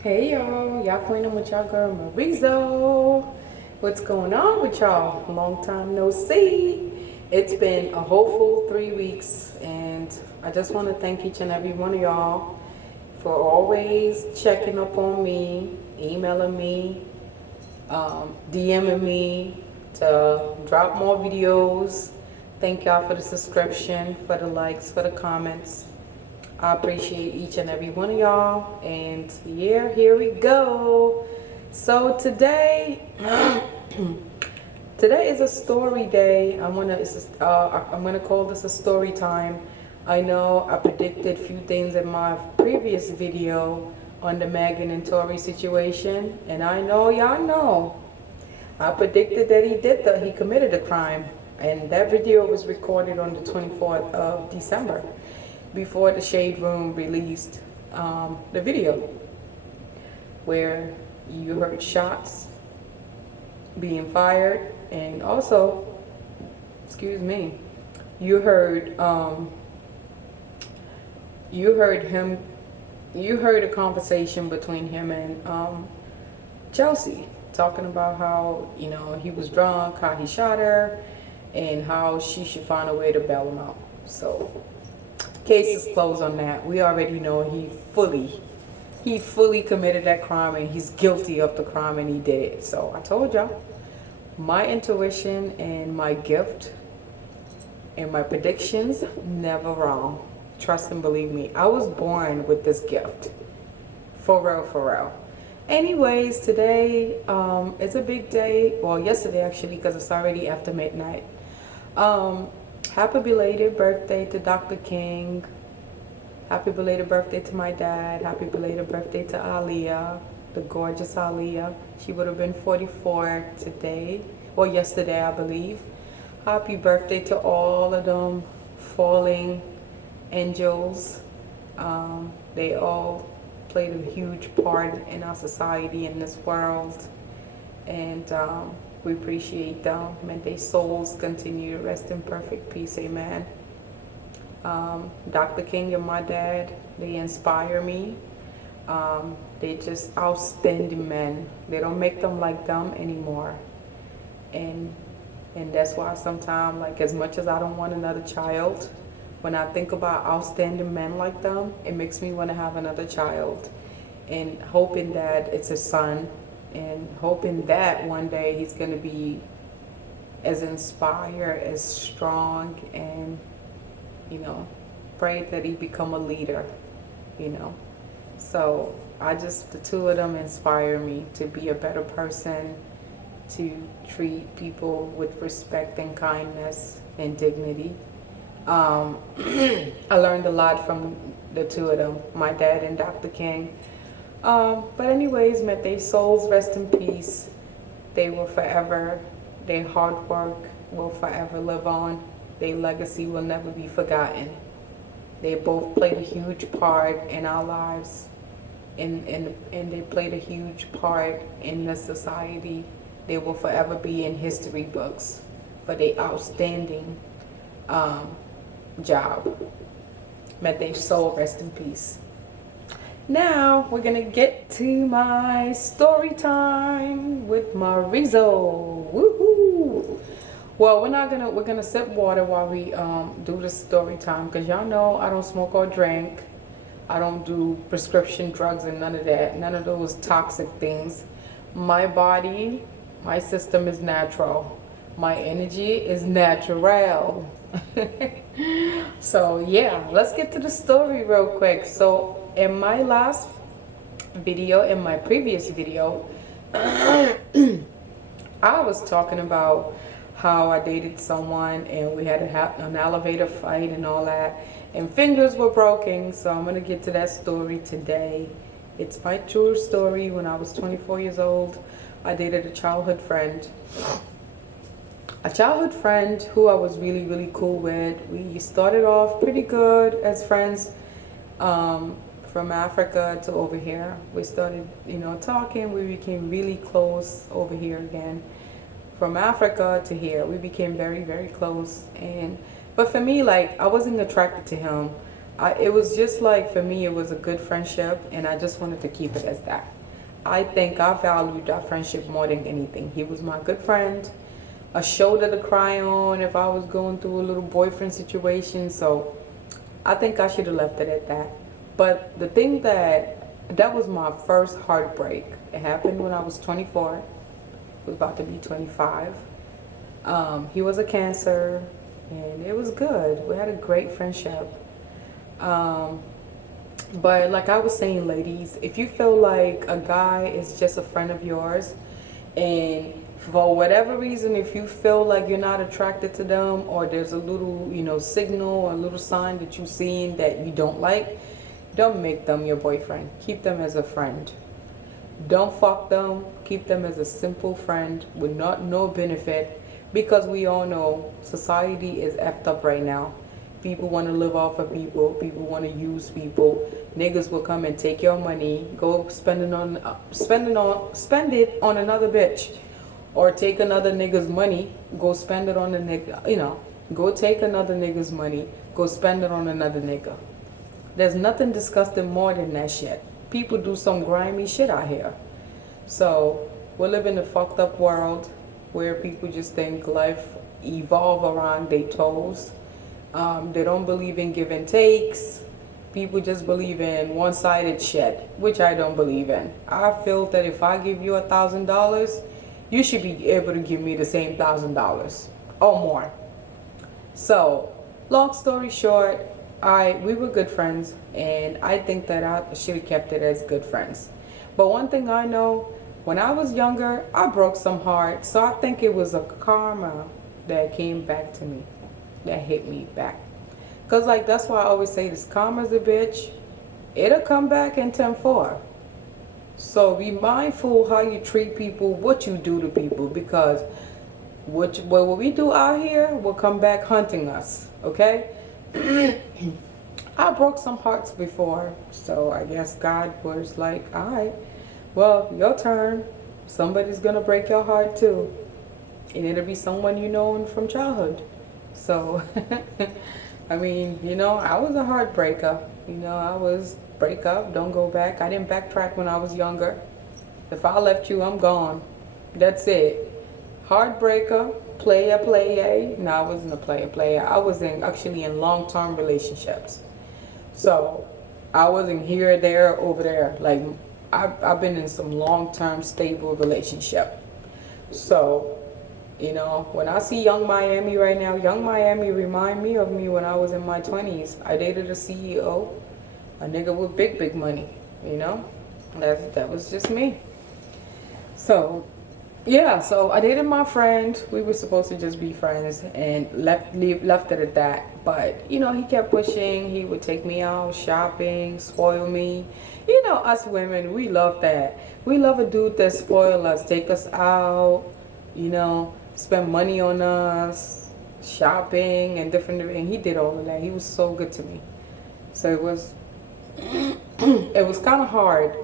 Hey y'all cleaning with y'all girl Maryzo. What's going on with y'all? Long time no see. It's been a whole full 3 weeks, and I just want to thank each and every one of y'all for always checking up on me, emailing me, DMing me to drop more videos. Thank y'all for the subscription, for the likes, for the comments. I appreciate each and every one of y'all. And yeah, here we go. So today, today is a story day. I'm gonna call this a story time. I know I predicted a few things in my previous video on the Megan and Tory situation, and I know y'all know I predicted that he committed a crime, and that video was recorded on the 24th of December, before the Shade Room released the video, where you heard shots being fired, and also, excuse me, you heard a conversation between him and Chelsea, talking about how he was drunk, how he shot her, and how she should find a way to bail him out. So case is closed on that. We already know he fully committed that crime, and he's guilty of the crime, and he did it. So I told y'all, my intuition and my gift and my predictions never wrong. Trust and believe me, I was born with this gift. For real, for real. Anyways, today is a big day. Well, yesterday actually, because it's already after midnight. Happy belated birthday to Dr. King. Happy belated birthday to my dad. Happy belated birthday to Aaliyah, the gorgeous Aaliyah. She would have been 44 today, or yesterday, I believe. Happy birthday to all of them falling angels. They all played a huge part in our society, in this world, and we appreciate them. May their souls continue to rest in perfect peace. Amen. Dr. King and my dad, they inspire me. They just outstanding men. They don't make them like them anymore. And that's why sometimes, like, as much as I don't want another child, when I think about outstanding men like them, it makes me want to have another child, and hoping that it's a son, and hoping that one day he's going to be as inspired, as strong, and pray that he become a leader. So the two of them inspire me to be a better person, to treat people with respect and kindness and dignity. I learned a lot from the two of them, my dad and Dr. King. But anyways, may their souls rest in peace. They will forever, their hard work will forever live on. Their legacy will never be forgotten. They both played a huge part in our lives, and they played a huge part in the society. They will forever be in history books for their outstanding job. May their soul rest in peace. Now we're gonna get to my story time with Maryzo. Woohoo! Well, we're gonna sip water while we do the story time, because y'all know I don't smoke or drink. I don't do prescription drugs and none of that, none of those toxic things. My body, my system is natural. My energy is natural. So yeah, let's get to the story real quick. So in my last video, in my previous video, I was talking about how I dated someone and we had an elevator fight and all that, and fingers were broken. So I'm gonna get to that story today. It's my true story. When I was 24 years old, I dated a childhood friend. A childhood friend who I was really, really cool with. We started off pretty good as friends, from Africa to over here. We started, talking. We became really close over here again. From Africa to here, we became very, very close. But for me, like, I wasn't attracted to him. it was just like, for me, it was a good friendship, and I just wanted to keep it as that. I think I valued that friendship more than anything. He was my good friend, a shoulder to cry on if I was going through a little boyfriend situation. So I think I should have left it at that. But the thing that was my first heartbreak. It happened when I was 24. I was about to be 25. He was a Cancer, and it was good. We had a great friendship. But like I was saying, ladies, if you feel like a guy is just a friend of yours, and for whatever reason, if you feel like you're not attracted to them, or there's a little, signal or a little sign that you've seen that you don't like, don't make them your boyfriend. Keep them as a friend. Don't fuck them. Keep them as a simple friend with no benefit, because we all know society is effed up right now. People want to live off of people. People want to use people. Niggas will come and take your money, go spend it on another bitch, or take another nigga's money, go spend it on a nigga. Go take another nigga's money, go spend it on another nigga. There's nothing disgusting more than that shit. People do some grimy shit out here. So we live in a fucked up world where people just think life evolve around their toes. They don't believe in give and takes. People just believe in one-sided shit, which I don't believe in. I feel that if I give you $1,000, you should be able to give me the same $1,000 or more. So, long story short, we were good friends, and I think that I should have kept it as good friends. But one thing I know, when I was younger, I broke some hearts, so I think it was a karma that came back to me, that hit me back. Because that's why I always say this, karma's a bitch. It'll come back in tenfold. So be mindful how you treat people, what you do to people, because what we do out here will come back hunting us, okay? I broke some hearts before, so I guess God was like, all right, well, your turn. Somebody's gonna break your heart too, and it'll be someone you know from childhood. So I mean, I was a heartbreaker. I was break up, don't go back. I didn't backtrack when I was younger. If I left you, I'm gone. That's it. Heartbreaker, player. No, I wasn't a player. I was actually in long-term relationships. So I wasn't here, there, over there. Like I've been in some long-term stable relationship. So, when I see Young Miami right now, Young Miami remind me of me when I was in my 20s. I dated a CEO, a nigga with big money. That was just me. So yeah, so I dated my friend. We were supposed to just be friends, and left it at that. But he kept pushing. He would take me out shopping, spoil me. Us women, we love that. We love a dude that spoil us, take us out, spend money on us, shopping and different. And he did all of that. He was so good to me. So it was it was kind of hard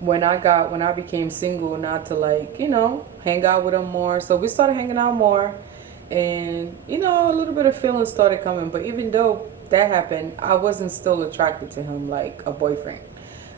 when I became single not to hang out with him more. So we started hanging out more, and a little bit of feelings started coming. But even though that happened, I wasn't still attracted to him like a boyfriend.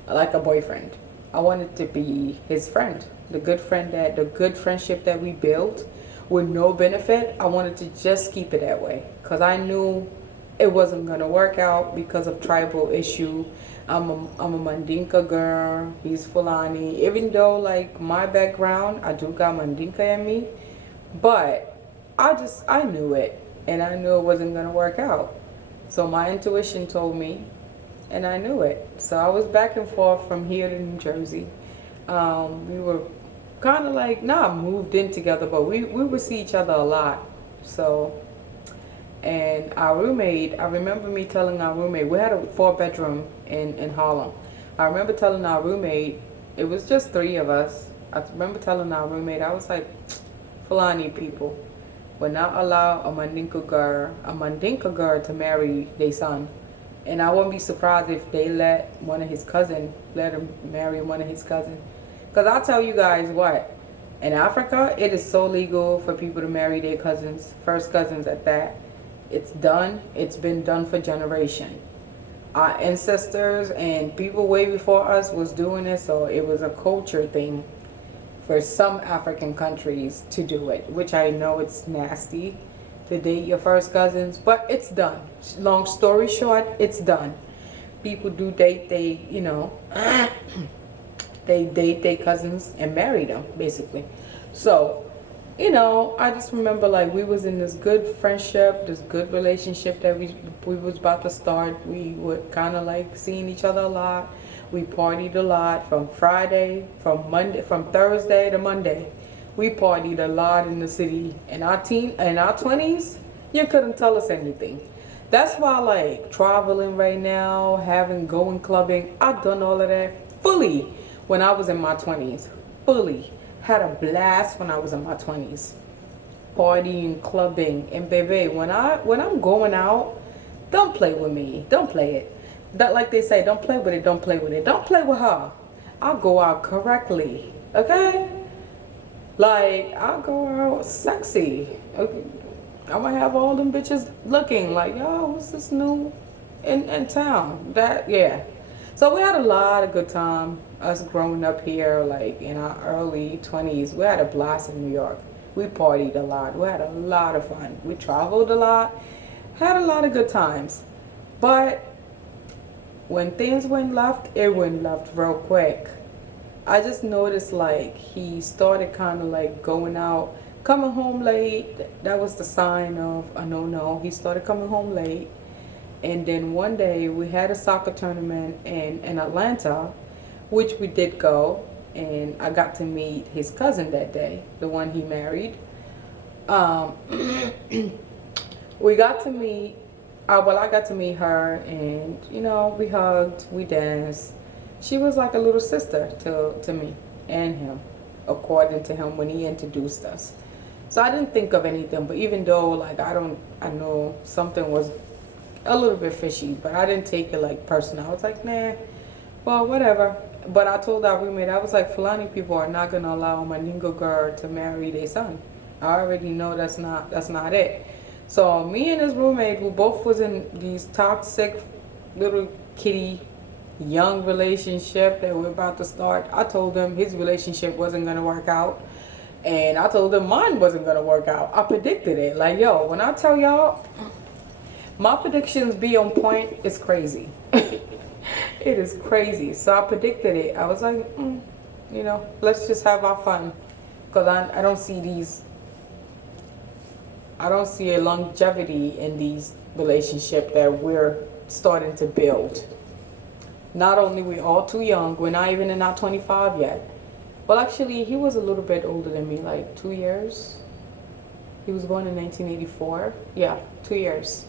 I wanted to be his friend, the good friendship that we built with no benefit. I wanted to just keep it that way, because I knew it wasn't gonna work out because of tribal issue. I'm a Mandinka girl. He's Fulani. Even though my background, I do got Mandinka in me, but I knew it, and I knew it wasn't gonna work out. So my intuition told me, and I knew it. So I was back and forth from here to New Jersey. We were kind of not moved in together, but we would see each other a lot. So. And our roommate, I remember me telling our roommate, we had a 4-bedroom in Harlem. I remember telling our roommate, it was just 3 of us. I remember telling our roommate, I was like, Fulani people will not allow a Mandinka girl to marry their son. And I wouldn't be surprised if they let him marry one of his cousins. Because I'll tell you guys what, in Africa, it is so legal for people to marry their cousins, first cousins at that. It's done. It's been done for generation. Our ancestors and people way before us was doing it, so it was a culture thing for some African countries to do it, which I know it's nasty to date your first cousins, but it's done. Long story short, it's done. People do date they, they date their cousins and marry them, basically. So, I just remember like we was in this good friendship, this good relationship that we was about to start. We would kind of like seeing each other a lot. We partied a lot from Thursday to Monday. We partied a lot in the city. In our 20s, you couldn't tell us anything. That's why like traveling right now, going clubbing, I've done all of that fully when I was in my 20s. Fully. Had a blast when I was in my 20s. Partying, clubbing, and baby, when I'm going out, don't play with me. Don't play it. That, like they say, don't play with it, don't play with it. Don't play with her. I'll go out correctly. Okay? Like, I'll go out sexy. Okay? I'm gonna have all them bitches looking like, yo, what's this new in town? Yeah. So we had a lot of good time, us growing up here, like in our early 20s. We had a blast in New York. We partied a lot. We had a lot of fun. We traveled a lot, had a lot of good times. But when things went left, it went left real quick. I just noticed like he started kind of like going out, coming home late. That was the sign of a no-no. He started coming home late. And then one day we had a soccer tournament in Atlanta, which we did go. And I got to meet his cousin that day, the one he married. We got to meet, I got to meet her, and, we hugged, we danced. She was like a little sister to me and him, according to him when he introduced us. So I didn't think of anything, but even though, like, I know something was a little bit fishy, but I didn't take it like personal. I was like, nah, well, whatever. But I told our roommate, I was like, Fulani people are not gonna allow my Ningo girl to marry their son. I already know that's not it. So me and his roommate, who both was in these toxic little kitty young relationship that we're about to start, I told him his relationship wasn't gonna work out. And I told him mine wasn't gonna work out. I predicted it. Like, yo, when I tell y'all, my predictions be on point, it's crazy. It is crazy. So I predicted it. I was like, let's just have our fun. Because I don't see a longevity in these relationships that we're starting to build. Not only we all too young, we're not even in our 25 yet. Well, actually, he was a little bit older than me, like 2 years. He was born in 1984. Yeah, 2 years.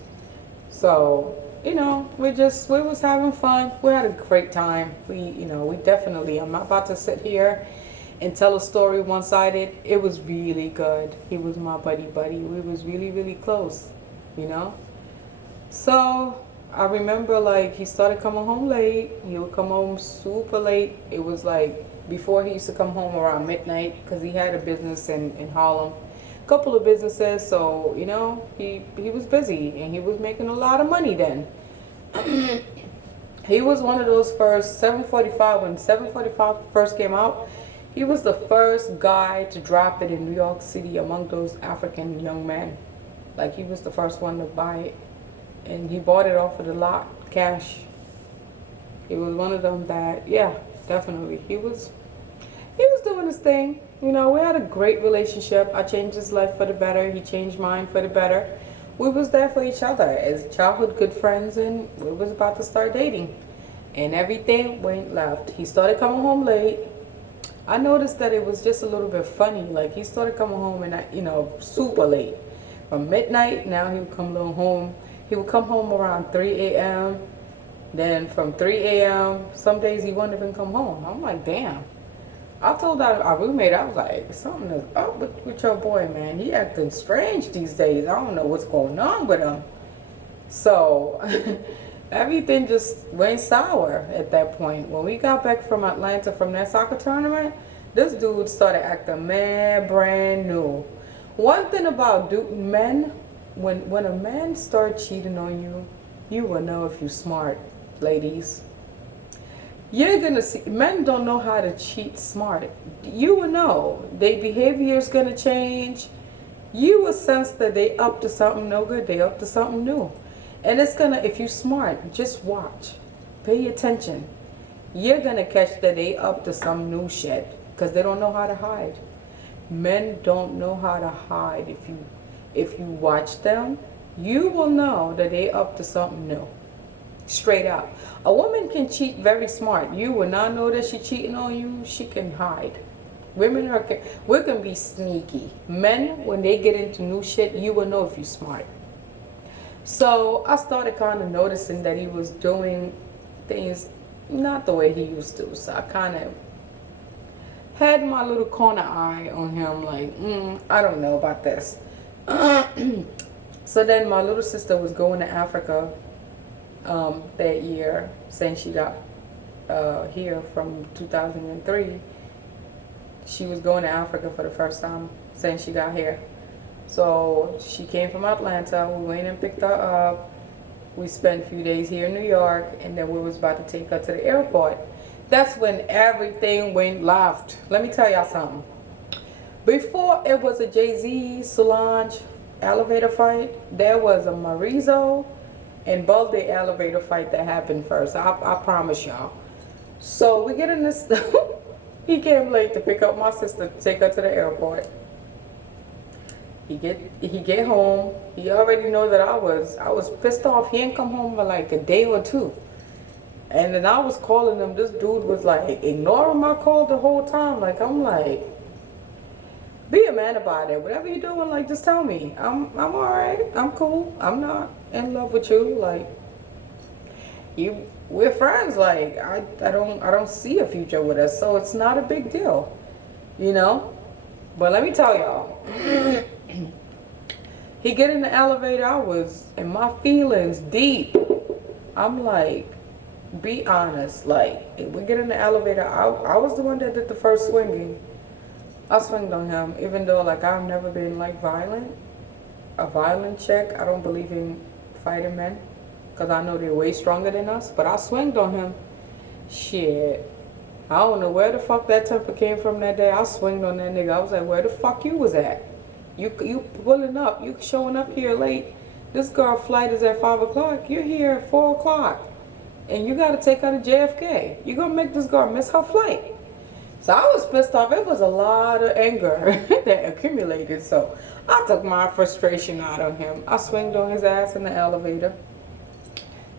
So, we was having fun. We had a great time. We definitely, I'm not about to sit here and tell a story one-sided. It was really good. He was my buddy. We was really, really close, So, I remember, like, he started coming home late. He would come home super late. It was like, before he used to come home around midnight because he had a business in Harlem. Couple of businesses, so he was busy and he was making a lot of money then. He was one of those first 745, when 745 first came out, he was the first guy to drop it in New York City among those African young men. Like, he was the first one to buy it, and he bought it off of the lot cash. He was one of them that, yeah, definitely, he was doing his thing. We had a great relationship. I changed his life for the better. He changed mine for the better. We was there for each other as childhood good friends, and we was about to start dating. And everything went left. He started coming home late. I noticed that it was just a little bit funny. Like, he started coming home and super late. From midnight, now he would come home. He would come home around 3 a.m. Then from 3 a.m., some days he wouldn't even come home. I'm like, damn. I told our roommate, I was like, something is up with your boy, man. He acting strange these days. I don't know what's going on with him. So everything just went sour at that point. When we got back from Atlanta from that soccer tournament, this dude started acting brand new. One thing about men, when a man starts cheating on you, you will know if you're smart, ladies. You're gonna see men don't know how to cheat smart. You will know. Their behavior is gonna change. You will sense that they up to something no good, they up to something new. And it's gonna, if you smart, just watch. Pay attention. You're gonna catch that they up to some new shit. Because they don't know how to hide. Men don't know how to hide. If you watch them, you will know that they up to something new. Straight up. A woman can cheat very smart. You will not know that she's cheating on you. She can hide. We can be sneaky. Men, when they get into new shit, you will know if you're smart. So I started kind of noticing that he was doing things not the way he used to. So I kind of had my little corner eye on him, like, I don't know about this. So then my little sister was going to Africa that year, since she got here from 2003. She was going to Africa for the first time since she got here. So she came from Atlanta. We went and picked her up. We spent a few days here in New York, and then we was about to take her to the airport. That's when everything went left. Let me tell y'all something. Before it was a Jay-Z Solange elevator fight, there was a Maryzo and Balde elevator fight that happened first. I promise y'all. So we get in this. He came late to pick up my sister to take her to the airport. He get home. He already know that I was pissed off. He ain't come home for like a day or two. And then I was calling him. This dude was like ignoring my call the whole time. Like, I'm like, be a man about it. Whatever you're doing, like, just tell me. I'm all right. I'm cool. I'm not in love with you. Like, we're friends. Like, I don't see a future with us. So it's not a big deal, you know. But let me tell y'all, he get in the elevator. I was in my feelings deep. I'm like, be honest. Like, if we get in the elevator, I was the one that did the first swinging. I swinged on him, even though, like, I've never been, like, a violent chick. I don't believe in fighting men, because I know they're way stronger than us. But I swinged on him. Shit. I don't know where the fuck that temper came from that day. I swinged on that nigga. I was like, where the fuck you was at? You pulling up. You showing up here late. This girl flight is at 5 o'clock. You're here at 4 o'clock. And you got to take her to JFK. You're going to make this girl miss her flight. So I was pissed off. It was a lot of anger that accumulated. So I took my frustration out on him. I swinged on his ass in the elevator.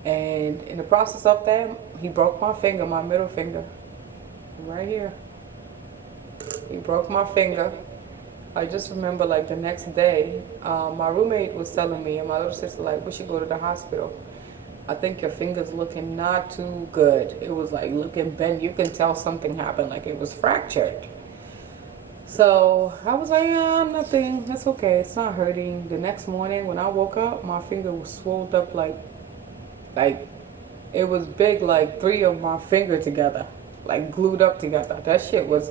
And in the process of that, he broke my finger, my middle finger. Right here. He broke my finger. I just remember, like, the next day, my roommate was telling me, and my little sister, like, we should go to the hospital. I think your finger's looking not too good. It was like looking bent. You can tell something happened, like it was fractured. So I was like, yeah, nothing. It's okay. It's not hurting. The next morning when I woke up, my finger was swelled up like it was big, like 3 of my fingers together, like glued up together. That shit was,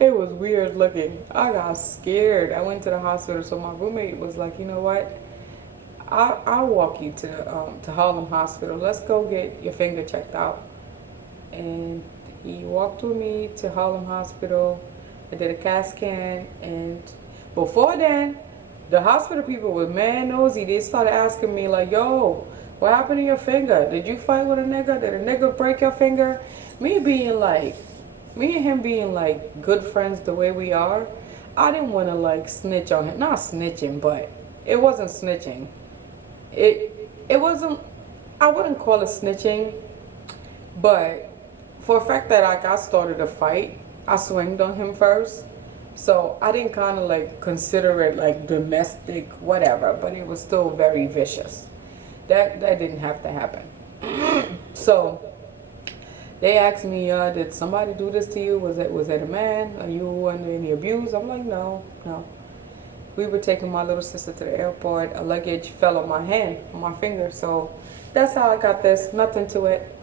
it was weird looking. I got scared. I went to the hospital. So my roommate was like, you know what? I'll walk you to Harlem Hospital. Let's go get your finger checked out. And he walked with me to Harlem Hospital. I did a CAT scan, and before then, the hospital people were mad nosy. They started asking me like, yo, what happened to your finger? Did you fight with a nigga? Did a nigga break your finger? Me and him being like good friends the way we are, I didn't want to like snitch on him. Not snitching, but it wasn't snitching. It wasn't, I wouldn't call it snitching, but for a fact that I started a fight, I swinged on him first. So I didn't kind of like consider it like domestic, whatever, but it was still very vicious. That didn't have to happen. So they asked me, did somebody do this to you? Was it a man? Are you under any abuse? I'm like, no. We were taking my little sister to the airport. A luggage fell on my hand, on my finger. So that's how I got this. Nothing to it.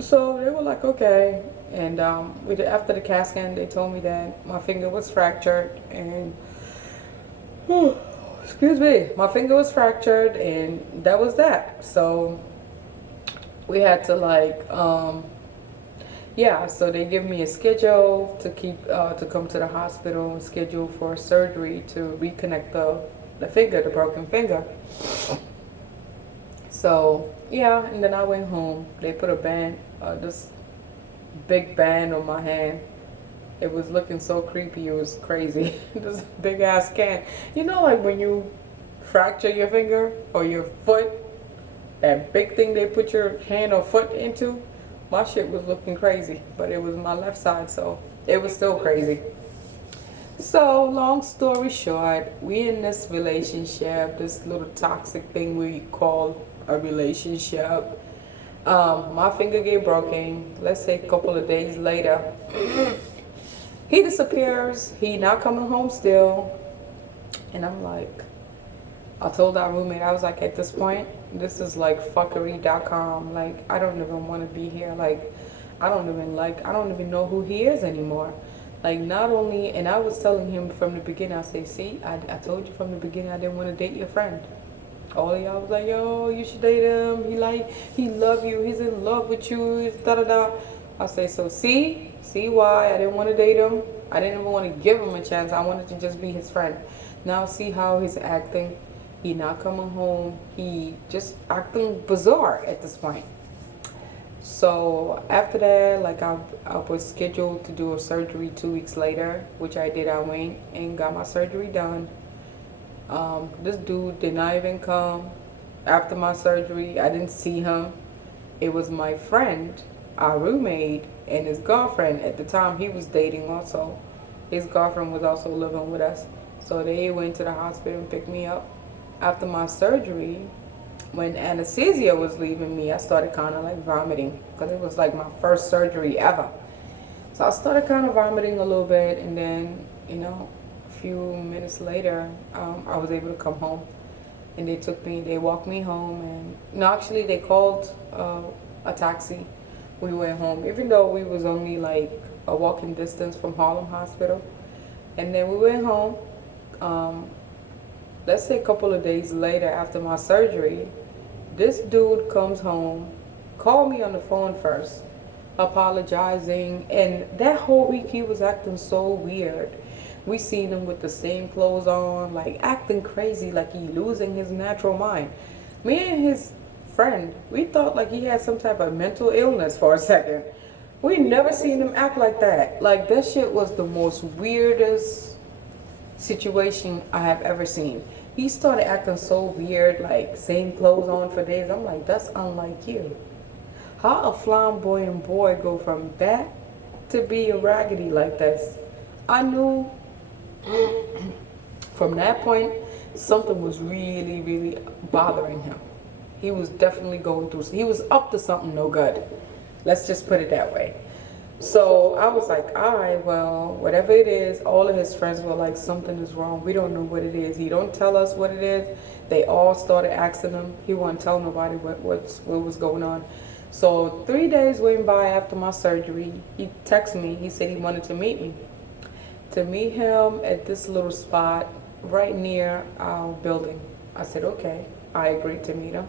So they were like, okay. And after the CAT scan, they told me that my finger was fractured. And excuse me, my finger was fractured, and that was that. So we had to like, yeah. So they give me a schedule to keep to come to the hospital and schedule for surgery to reconnect the finger, the broken finger. So yeah, and then I went home. They put a band, this big band on my hand. It was looking so creepy. It was crazy. This big ass can. You know, like when you fracture your finger or your foot, that big thing they put your hand or foot into. My shit was looking crazy, but it was my left side, so it was still crazy. So long story short, we in this relationship, this little toxic thing we call a relationship. My finger get broken. Let's say a couple of days later, he disappears. He not coming home still, and I'm like, I told our roommate, I was like, at this point, this is like fuckery.com. Like, I don't even want to be here. Like, I don't even know who he is anymore. Like, not only, and I was telling him from the beginning, I say, see, I told you from the beginning I didn't want to date your friend. All of y'all was like, yo, you should date him. He love you. He's in love with you. Da da da. I say, so see why I didn't want to date him. I didn't even want to give him a chance. I wanted to just be his friend. Now see how he's acting. He not coming home. He just acting bizarre at this point. So after that, like I was scheduled to do a surgery 2 weeks later, which I did. I went and got my surgery done. This dude did not even come after my surgery. I didn't see him. It was my friend, our roommate, and his girlfriend. At the time, he was dating also. His girlfriend was also living with us. So they went to the hospital and picked me up. After my surgery, when anesthesia was leaving me, I started kind of like vomiting because it was like my first surgery ever. So I started kind of vomiting a little bit, and then, you know, a few minutes later, I was able to come home, and they walked me home, and no, actually they called a taxi. We went home, even though we was only like a walking distance from Harlem Hospital, and then we went home. Let's say a couple of days later after my surgery, this dude comes home, called me on the phone first, apologizing, and that whole week he was acting so weird. We seen him with the same clothes on, like acting crazy, like he losing his natural mind. Me and his friend, we thought like he had some type of mental illness for a second. We never seen him act like that. Like, that shit was the most weirdest situation I have ever seen. He started acting so weird, like same clothes on for days. I'm like, that's unlike you. How a flamboyant boy go from that to be a raggedy like this? I knew from that point something was really, really bothering him. He was definitely going through, he was up to something no good. Let's just put it that way. So I was like, all right, well, whatever it is. All of his friends were like, something is wrong. We don't know what it is. He don't tell us what it is. They all started asking him. He wouldn't tell nobody what was going on. So 3 days went by after my surgery. He texted me. He said he wanted to meet me. To meet him at this little spot right near our building. I said, okay. I agreed to meet him.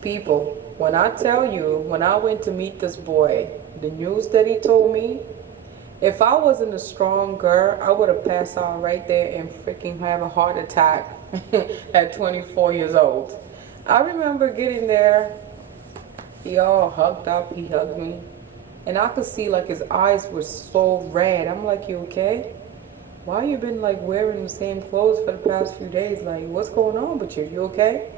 People, when I tell you, when I went to meet this boy, the news that he told me, if I wasn't a strong girl, I would have passed out right there and freaking have a heart attack at 24 years old. I remember getting there, he all hugged up, he hugged me, and I could see like his eyes were so red. I'm like, you okay? Why you been like wearing the same clothes for the past few days? Like, what's going on with you? You okay?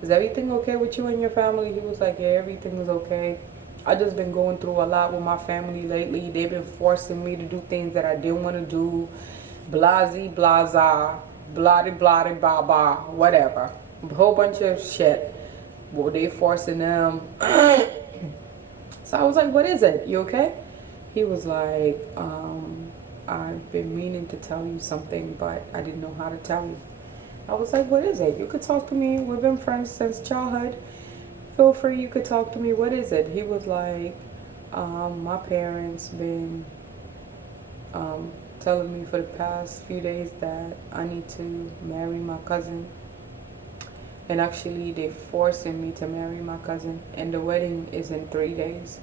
Is everything okay with you and your family? He was like, yeah, everything is okay. I just been going through a lot with my family lately. They've been forcing me to do things that I didn't want to do. Blasey, blaza, bloody, bloody, ba, ba, whatever. A whole bunch of shit. Well, they forcing them. So I was like, what is it? You okay? He was like, I've been meaning to tell you something, but I didn't know how to tell you. I was like, what is it? You could talk to me. We've been friends since childhood. Feel free, you could talk to me. What is it? He was like, my parents been telling telling me for the past few days that I need to marry my cousin. And actually, they forcing me to marry my cousin. And the wedding is in 3 days.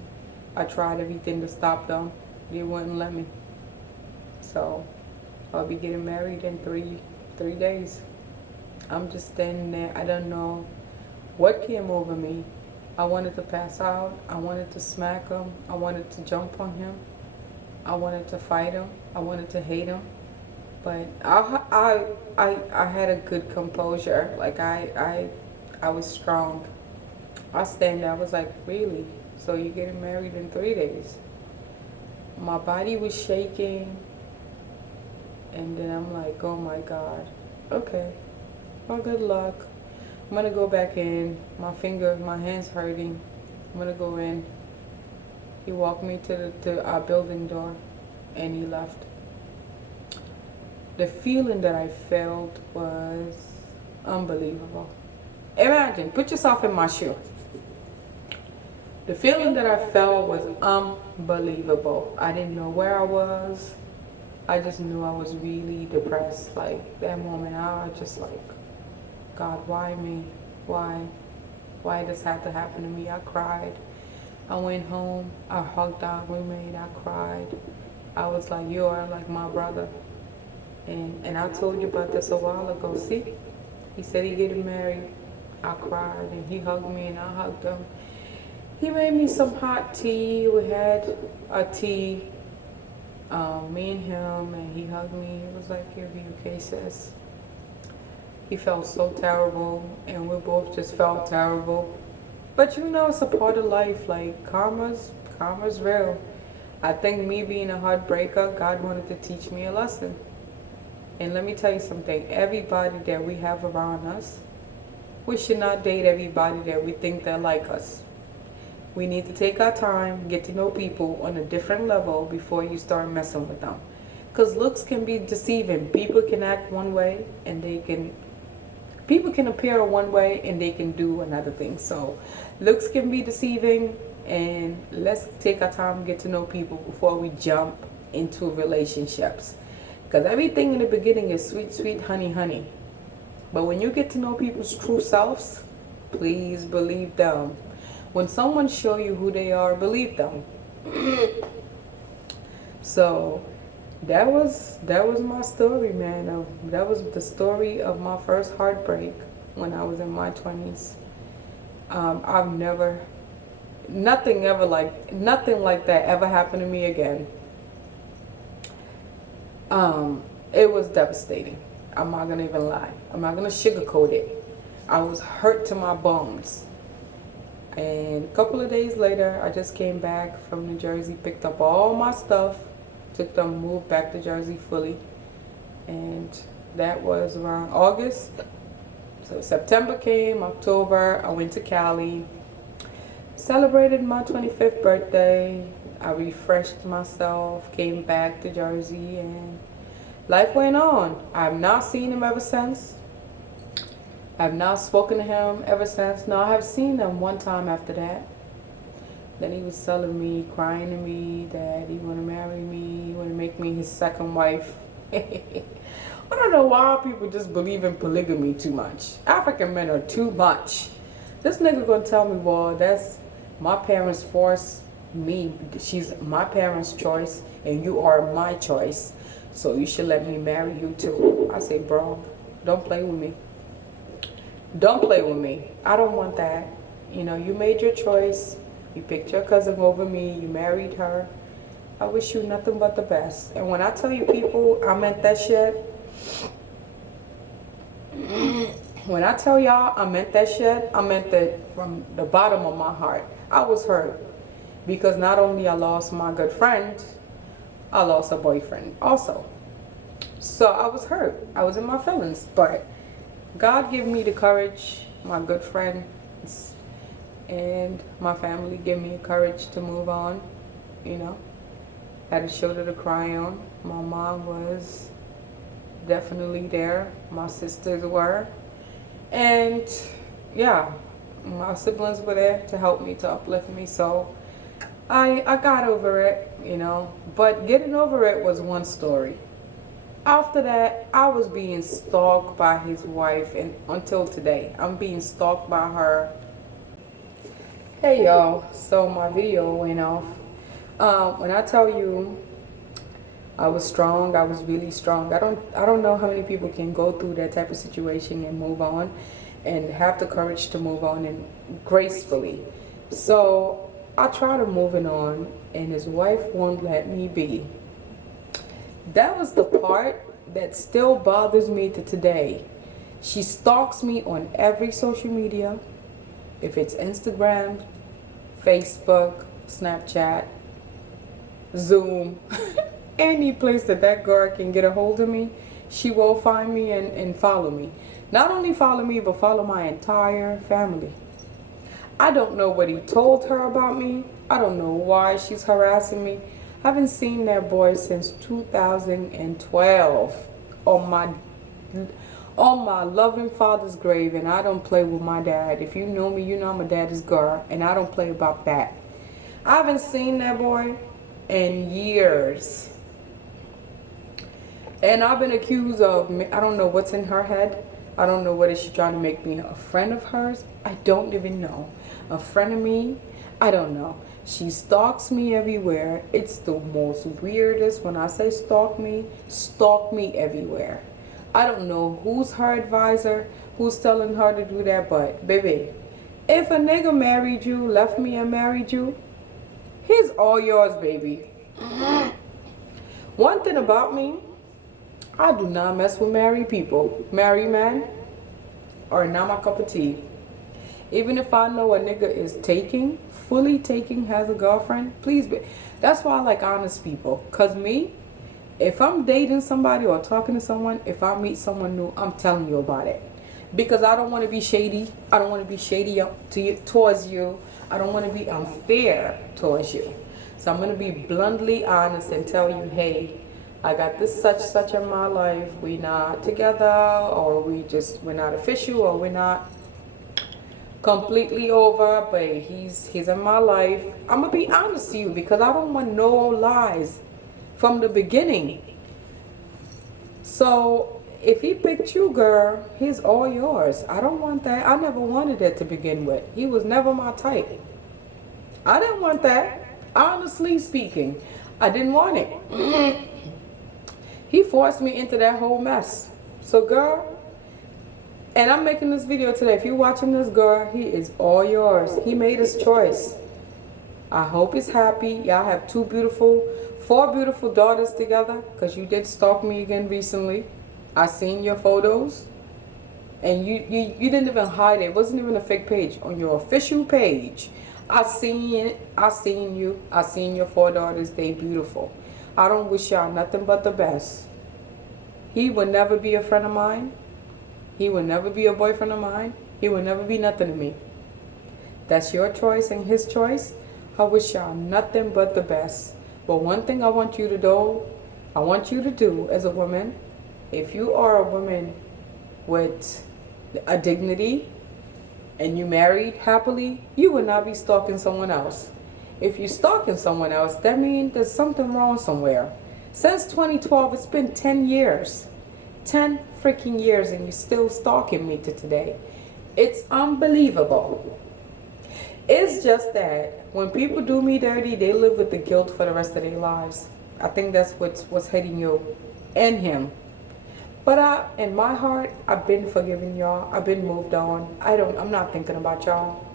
I tried everything to stop them. They wouldn't let me. So I'll be getting married in three days. I'm just standing there. I don't know what came over me. I wanted to pass out. I wanted to smack him. I wanted to jump on him. I wanted to fight him. I wanted to hate him. But I had a good composure. Like I was strong. I stand there. I was like, really? So you're getting married in 3 days? My body was shaking. And then I'm like, oh my God. Okay. Well, good luck. I'm gonna go back in. My hand's hurting. I'm gonna go in. He walked me to our building door, and he left. The feeling that I felt was unbelievable. Imagine, put yourself in my shoe. The feeling that I felt was unbelievable. I didn't know where I was. I just knew I was really depressed. Like that moment, I was just like, God, why me? Why? Why this had to happen to me? I cried. I went home. I hugged our roommate. I cried. I was like, you are like my brother. And I told you about this a while ago. See? He said he getting married. I cried and he hugged me and I hugged him. He made me some hot tea. We had a tea, me and him, and he hugged me. He was like, you'll be okay, sis. He felt so terrible, and we both just felt terrible. But you know, it's a part of life. Like karma's real. I think me being a heartbreaker, God wanted to teach me a lesson. And let me tell you something. Everybody that we have around us, we should not date everybody that we think they're like us. We need to take our time, get to know people on a different level before you start messing with them. Because looks can be deceiving. People can act one way and people can appear one way and they can do another thing. So looks can be deceiving, and let's take our time to get to know people before we jump into relationships. Because everything in the beginning is sweet, sweet, honey, honey. But when you get to know people's true selves, please believe them. When someone show you who they are, believe them. So that was my story, man. That was the story of my first heartbreak when I was in my 20s. Nothing like that ever happened to me again. It was devastating. I'm not gonna even lie. I'm not gonna sugarcoat it. I was hurt to my bones. And a couple of days later, I just came back from New Jersey, picked up all my stuff, moved back to Jersey fully. And that was around August. So September came, October, I went to Cali, celebrated my 25th birthday. I refreshed myself, came back to Jersey, and life went on. I've not seen him ever since. I've not spoken to him ever since. No, I have seen him one time after that. Then he was telling me, crying to me, that he want to marry me, he want to make me his second wife. I don't know why people just believe in polygamy too much. African men are too much. This nigga gonna tell me, well, that's my parents forced me. She's my parents' choice, and you are my choice. So you should let me marry you too. I say, bro, don't play with me. Don't play with me. I don't want that. You know, you made your choice. You picked your cousin over me. You married her. I wish you nothing but the best. And when I tell you people, I meant that shit. When I tell y'all I meant that shit, I meant that from the bottom of my heart. I was hurt. Because not only I lost my good friend, I lost a boyfriend also. So I was hurt. I was in my feelings. But God gave me the courage, my good friends and my family gave me the courage to move on, you know. I had a shoulder to cry on. My mom was definitely there. My sisters were. And yeah, my siblings were there to help me, to uplift me. So I got over it, you know. But getting over it was one story. After that, I was being stalked by his wife, and until today, I'm being stalked by her. Hey y'all, so my video went off. When I tell you I was strong, I was really strong. I don't know how many people can go through that type of situation and move on and have the courage to move on and gracefully. So I tried to moving on, and his wife won't let me be. That was the part that still bothers me to today. She stalks me on every social media, if it's Instagram, Facebook, Snapchat, Zoom, any place that that girl can get a hold of me, she will find me and follow me. Not only follow me, but follow my entire family. I don't know what he told her about me. I don't know why she's harassing me. I haven't seen that boy since 2012 on my loving father's grave, and I don't play with my dad. If you know me, you know I'm a daddy's girl, and I don't play about that. I haven't seen that boy in years. And I've been accused of, I don't know what's in her head. I don't know whether she's trying to make me a friend of hers. I don't even know. A friend of me? I don't know. She stalks me everywhere. It's the most weirdest. When I say stalk me everywhere. I don't know who's her advisor, who's telling her to do that, but baby, if a nigga married you, left me and married you, he's all yours, baby. One thing about me, I do not mess with married people. Married men are not my cup of tea. Even if I know a nigga is fully taking, has a girlfriend, please be. That's why I like honest people. Cause me, if I'm dating somebody or talking to someone, if I meet someone new, I'm telling you about it. Because I don't want to be shady. I don't want to be shady towards you. I don't want to be unfair towards you. So I'm going to be bluntly honest and tell you, hey, I got this such in my life. We not together, or we're not official, or we're not completely over, but he's in my life. I'm going to be honest to you because I don't want no lies from the beginning. So if he picked you, girl, he's all yours. I don't want that. I never wanted that to begin with. He was never my type. I didn't want that. Honestly speaking, I didn't want it. He forced me into that whole mess. So girl, and I'm making this video today. If you're watching this, girl, he is all yours. He made his choice. I hope he's happy. Y'all have 4 beautiful daughters together, because you did stalk me again recently. I seen your photos, and you didn't even hide it. It wasn't even a fake page. On your official page, I seen it. I seen you. I seen your 4 daughters. They beautiful. I don't wish y'all nothing but the best. He will never be a friend of mine. He will never be a boyfriend of mine. He will never be nothing to me. That's your choice and his choice. I wish y'all nothing but the best. But one thing I want you to do as a woman, if you are a woman with a dignity and you married happily, you will not be stalking someone else. If you're stalking someone else, that means there's something wrong somewhere. Since 2012, it's been 10 years. 10 freaking years, and you're still stalking me to today. It's unbelievable. It's just that when people do me dirty, they live with the guilt for the rest of their lives. I think that's what's hitting you and him. But in my heart, I've been forgiving y'all. I've been moved on. I'm not thinking about y'all.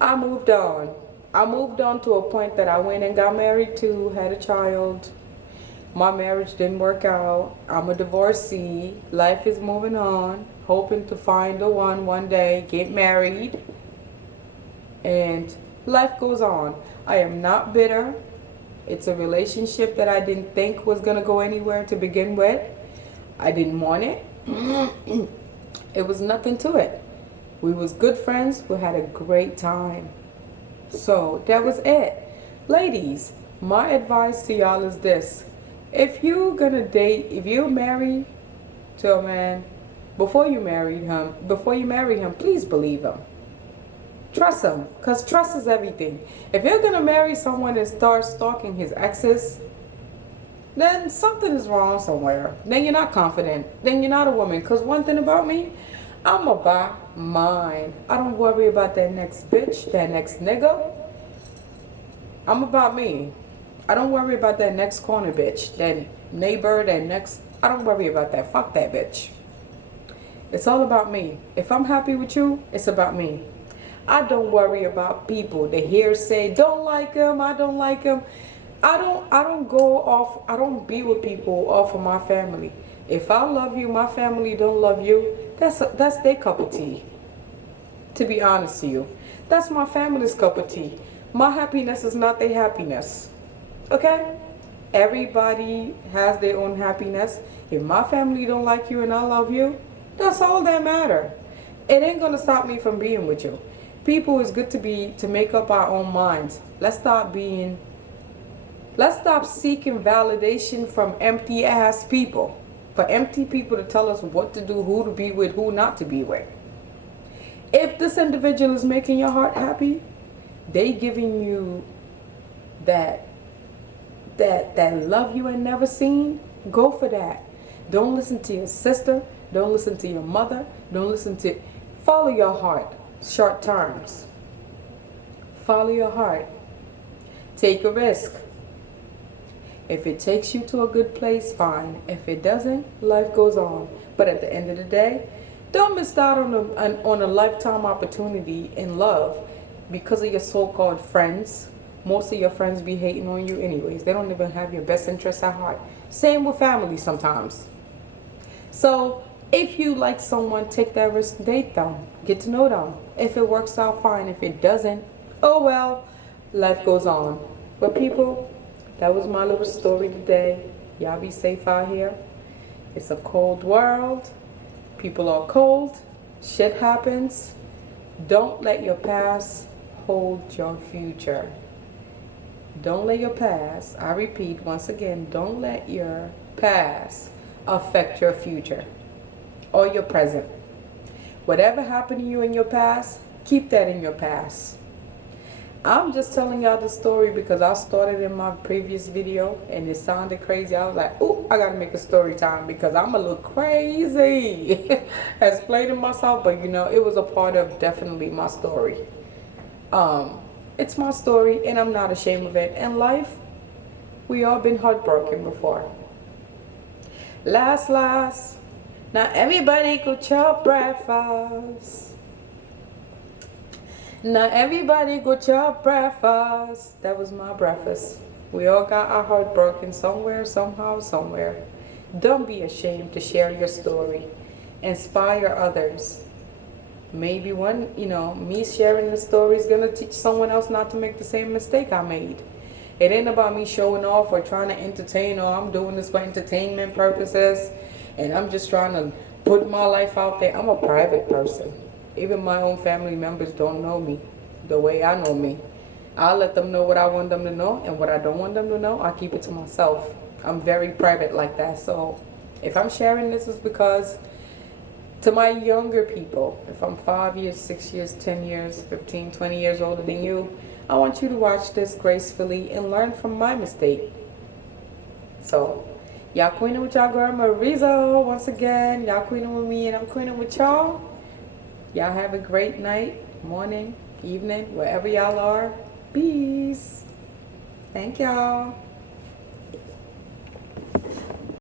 I moved on. I moved on to a point that I went and got married to, had a child. My marriage didn't work out. I'm a divorcee. Life is moving on. Hoping to find the one day, get married. And life goes on. I am not bitter. It's a relationship that I didn't think was going to go anywhere to begin with. I didn't want it. It was nothing to it. We was good friends. We had a great time. So that was it. Ladies, my advice to y'all is this. If you're gonna date, if you're married to a man, before you marry him, please believe him. Trust him, because trust is everything. If you're gonna marry someone and start stalking his exes, then something is wrong somewhere. Then you're not confident. Then you're not a woman. Because one thing about me, I'm about mine. I don't worry about that next bitch, that next nigga. I'm about me. I don't worry about that next corner bitch, that neighbor, that next. I don't worry about that. Fuck that bitch. It's all about me. If I'm happy with you, it's about me. I don't worry about people. The hearsay, don't like him, I don't like him. I don't go off, I don't be with people off of my family. If I love you, my family don't love you, that's their cup of tea. To be honest to you. That's my family's cup of tea. My happiness is not their happiness. Okay? Everybody has their own happiness. If my family don't like you and I love you, that's all that matter. It ain't gonna stop me from being with you. People, is good to make up our own minds. Let's stop seeking validation from empty ass people. For empty people to tell us what to do, who to be with, who not to be with. If this individual is making your heart happy, they giving you that love you ain't never seen, go for that. Don't listen to your sister, don't listen to your mother, follow your heart. Short terms. Follow your heart. Take a risk. If it takes you to a good place, fine. If it doesn't, life goes on. But at the end of the day, don't miss out on a lifetime opportunity in love because of your so-called friends. Most of your friends be hating on you anyways. They don't even have your best interests at heart. Same with family sometimes. So if you like someone, take that risk, date them, get to know them. If it works out, fine. If it doesn't, oh well, life goes on. But people, that was my little story today. Y'all be safe out here. It's a cold world. People are cold. Shit happens. Don't let your past hold your future. Don't let your past, I repeat once again, don't let your past affect your future or your present. Whatever happened to you in your past, keep that in your past. I'm just telling y'all the story because I started in my previous video and it sounded crazy. I was like, ooh, I gotta make a story time because I'm a little crazy. Explaining myself, but you know, it was a part of definitely my story. It's my story and I'm not ashamed of it. In life, we all been heartbroken before. Last, now everybody go chop breakfast. Now everybody go chop breakfast. That was my breakfast. We all got our heart broken somewhere, somehow, somewhere. Don't be ashamed to share your story. Inspire others. Maybe me sharing the story is going to teach someone else not to make the same mistake I made. It ain't about me showing off or trying to entertain, or I'm doing this for entertainment purposes and I'm just trying to put my life out there. I'm a private person. Even my own family members don't know me the way I know me. I'll let them know what I want them to know, and what I don't want them to know, I keep it to myself. I'm very private like that. So if I'm sharing this, is because to my younger people, if I'm 5 years, 6 years, 10 years, 15, 20 years older than you, I want you to watch this gracefully and learn from my mistake. So, y'all queening with y'all girl Maryzo. Once again, y'all queening with me and I'm queening with y'all. Y'all have a great night, morning, evening, wherever y'all are. Peace. Thank y'all.